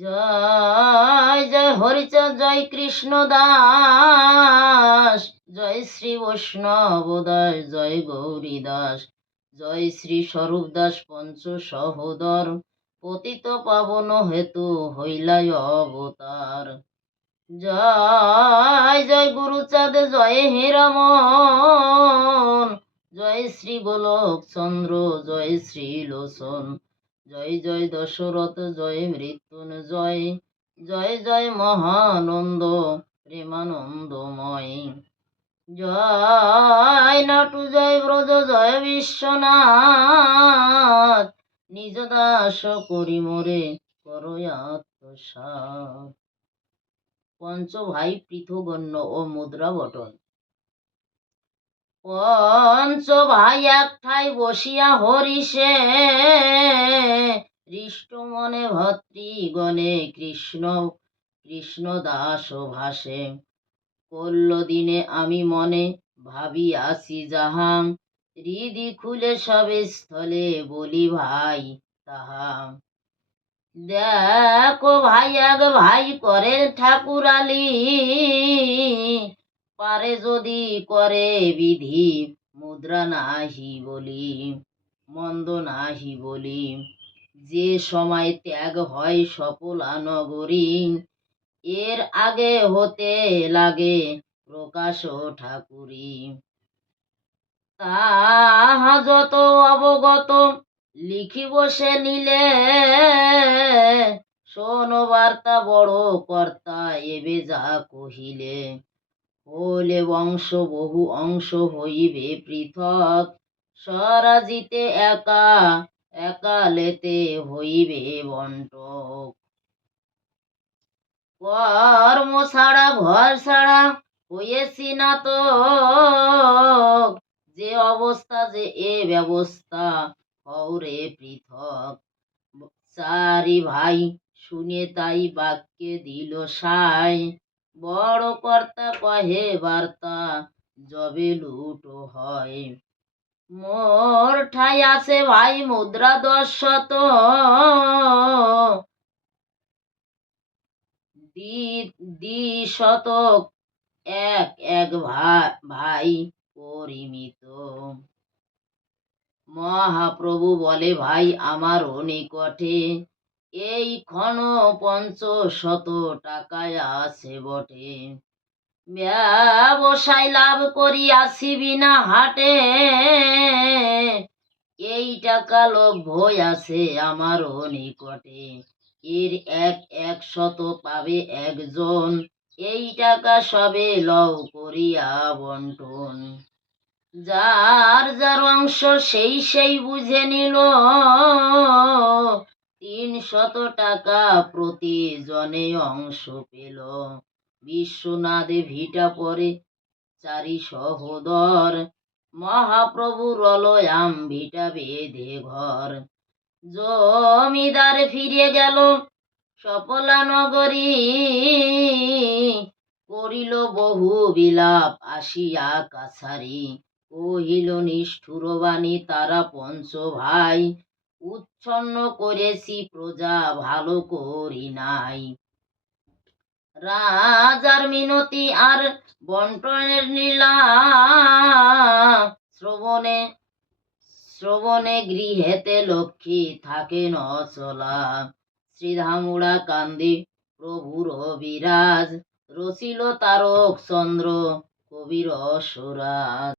জয় জয় হরিচাঁদ, জয় কৃষ্ণ দাস, জয় শ্রী বৈষ্ণব দাস, জয় গৌরী দাস, জয় শ্রী স্বরূপ দাস পঞ্চ সহোদর, পতিত পাবন হেতু হইলাই অবতার। জয় জয় গুরুচাঁদ, জয় হেরামন, জয় শ্রী গোলক চন্দ্র, জয় শ্রী লোচন, জয় জয় দশরথ, জয় মৃত্যুঞ্জয়, জয় জয় মহানন্দ প্রেমানন্দময়। জয় নাটু, জয় ব্রজ, জয় বিশ্বনাথ, নিজ দাস করি মোরে করয় আত্মসাৎ। পঞ্চ ভাই পৃথগণ্য ও মুদ্রা বটন। পঞ্চ ভাই এক ঠাই বসিয়া হরিষে, হৃষ্ট মনে ভতৃগণে কৃষ্ণ কৃষ্ণ দাস ভাসে। করল দিনে আমি মনে ভাবিয়াছি যাহা, হৃদি খুলে সবে স্থলে বলি ভাই তাহা। দেখো ভাই এক ভাই করে ঠাকুরালি, পারে যদি করে বিধি, মুদ্রা নাহি বলি মন্দ নাহি বলি। যে সময় ত্যাগ হয় সফলা নগরী, এর আগে হতে লাগে প্রকাশ ঠাকুরি। তাহা যত অবগত লিখিব সে নিলে, শোন বার্তা বড় কর্তা এবে যা কহিলে। হলে বংশ বহু অংশ হইবে পৃথক, স্বরাজিতে একা একালেতে হইবে বন্টক। কর্ম ছাড়া ঘর ছাড়া হয়েছি না তো, যে অবস্থা যে এ ব্যবস্থা হওরে পৃথক। চারি ভাই শুনে তাই বাক্যে দিল সায়, বড় কর্তা কহে বার্তা যবে লুটো হয়। মোর ঠাই আছে ভাই মুদ্রা 10 শতক, এক এক ভাই পরিমিত। মহাপ্রভু বলে ভাই আমার নিকটে, এই ক্ষণ 500 টাকায় আছে বটে। ব্যবসায় লাভ করি আসিবি না হাটে, এই টাকা লভ্য আছে আমার নিকটে। এর 100 পাবে একজন, এই টাকা সবে লও করিয়া বন্টন। যার যার অংশ সেই সেই বুঝে নিল, 300 টাকা প্রতি জনে অংশ পেল। বিশ্বনাথে ভিটা পরে 4 সহোদর, মহাপ্রভু রলয়াম ভিটা বেঁধে ঘর। জমিদার ফিরে গেল সফলা নগরী, করিল বহু বিলাপ আসিয়া কাছারি। কহিল নিষ্ঠুর বাণী তারা পঞ্চ ভাই, উচ্ছন্ন করেছি প্রজা ভালো করি নাই। রাজার মিনতি আর বন্টনের লীলা, শ্রবণে শ্রবণে গৃহেতে লক্ষ্মী থাকে নচলা। শ্রীধামুড়া কান্দি প্রভুর বিরাজ, রচিল তারক চন্দ্র কবির সুরাজ।